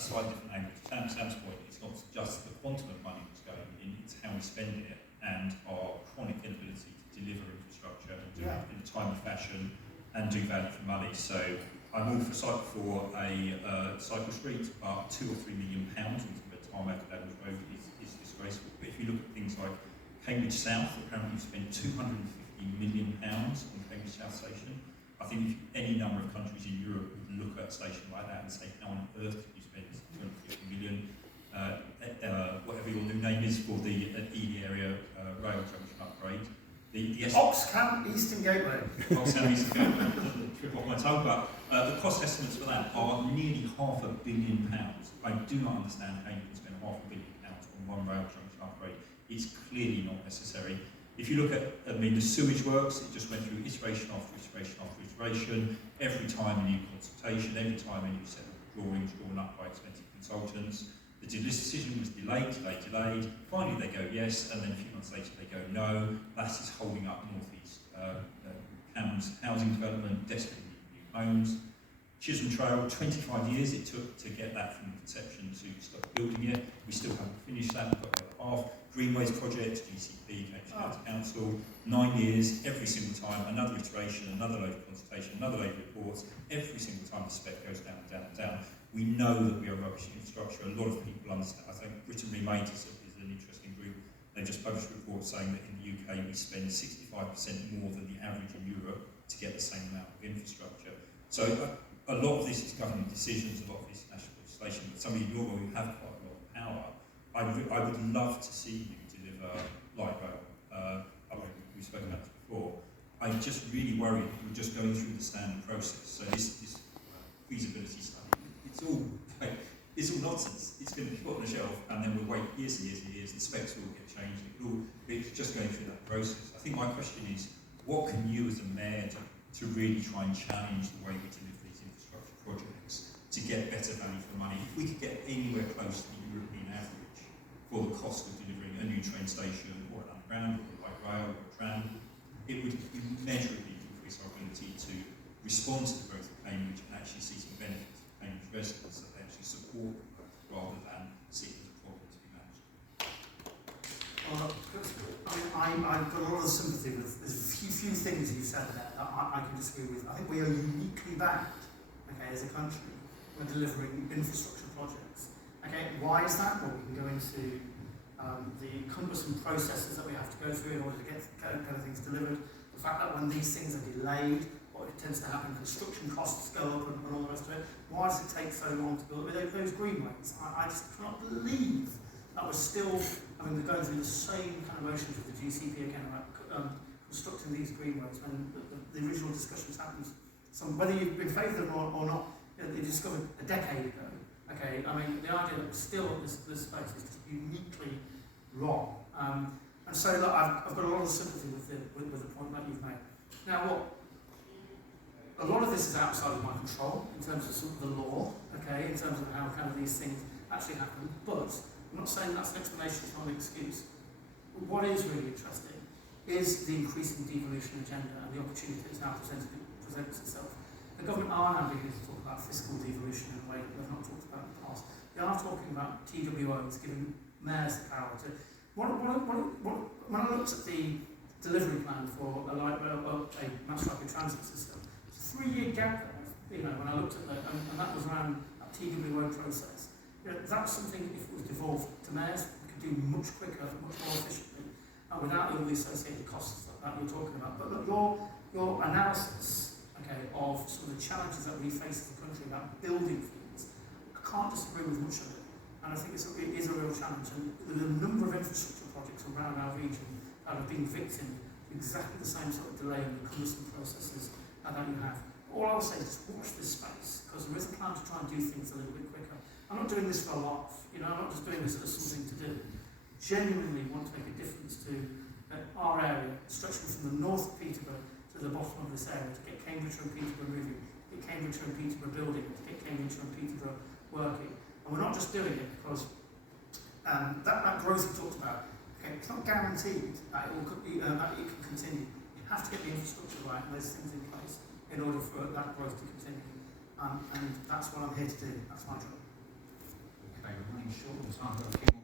slightly different angle to Sam's point. It's not just the quantum of money that's going in, it's how we spend it and our chronic inability to deliver infrastructure and do it in a timely fashion and do value for money. So I'm all for a cycle street, but £2 or £3 million worth of a tarmac at Adams Road is disgraceful. But if you look at things like Cambridge South, apparently you spend £250 million on Cambridge South Station. I think if any number of countries in Europe would look at a station like that and say, how on earth did you spend £250 million, whatever your new name is for the Ely area rail junction upgrade. Oxcam Eastern Gateway. Oxcam Eastern Gateway, trip off my tongue, but the cost estimates for that are nearly £500 million. I do not understand how you can spend £500 million on one rail junction upgrade. It's clearly not necessary. If you look at, the sewage works, it just went through iteration after iteration after iteration. Every time a new consultation, every time a new set of drawings drawn up by expensive consultants. The decision was delayed. Finally they go yes, and then a few months later they go no. That is holding up North East Ham's housing development, desperately new homes. Chisholm Trail, 25 years it took to get that from conception to start building it. We still haven't finished that, we've got the other half. Greenways project, GCP, Cambridge County Council, 9 years, every single time, another iteration, another load of consultation, another load of reports, every single time the spec goes down and down and down. We know that we are rubbish infrastructure. A lot of people understand. I think Britain Remains is an interesting group. They just published a report saying that in the UK we spend 65% more than the average in Europe to get the same amount of infrastructure. So a lot of this is government decisions, a lot of this is national legislation, but some of you who have quite a lot of power, I would love to see you deliver light rail. We've spoken about this before. I'm just really worried that we're just going through the standard process. So this feasibility study, it's all nonsense. It's going to be put on the shelf and then we'll wait years and years and years, the specs will get changed. It's just going through that process. I think my question is, what can you as a mayor do to really try and challenge the way we deliver these infrastructure projects to get better value for money? If we could get anywhere close to the European average for the cost of delivering a new train station or an underground or a light rail or a tram, it would immeasurably increase our ability to respond to the growth of Cambridge and actually see some benefits for Cambridge residents that they actually support the growth rather than see it as a problem to be managed. I've got a lot of sympathy with. There's a few things you've said there that I can disagree with. I think we are uniquely backed, as a country, when delivering infrastructure projects. Why is that? Well, we can go into the cumbersome processes that we have to go through in order to get things delivered. The fact that when these things are delayed, what tends to happen, construction costs go up and all the rest of it. Why does it take so long to build those greenways? I just cannot believe that we're still, we're going through the same kind of motions with the GCP again about constructing these greenways when the original discussions happened. Whether you've been in favour of them or not, they discovered a decade ago. The idea that we're still at this space is just uniquely wrong. And so look, I've got a lot of sympathy with the point that you've made. Now, a lot of this is outside of my control in terms of some of the law, in terms of how kind of these things actually happen. But I'm not saying that's an explanation, it's not an excuse. But what is really interesting is the increasing devolution agenda and the opportunity that's now presents itself. The government are now beginning to talk about fiscal devolution in a way that they've not talked about in the past. They are talking about TWOs, giving mayors the power to. When I looked at the delivery plan for a light rail, a mass rapid transit system, it's a 3-year gap there. When I looked at that, and that was around that TWO process. That's something, if it was devolved to mayors, we could do much quicker, much more efficiently, and without all the associated costs that you're talking about. But look, your analysis of some of the challenges that we face as a country about building things, I can't disagree with much of it. And I think it is a real challenge. And there are a number of infrastructure projects around our region that have been victim to exactly the same sort of delay and the cumbersome processes that you have. All I will say is just watch this space, because there is a plan to try and do things a little bit quicker. I'm not doing this for a laugh. I'm not just doing this as something to do. Genuinely want to make a difference to our area, stretching from the north of Peterborough to the bottom of this area, to get Cambridgeshire and Peterborough moving, to get Cambridgeshire and Peterborough building, to get Cambridgeshire and Peterborough working. And we're not just doing it because that growth we talked about, it's not guaranteed that it can continue. You have to get the infrastructure right and those things in place in order for that growth to continue. And that's what I'm here to do. That's my job. time for a few more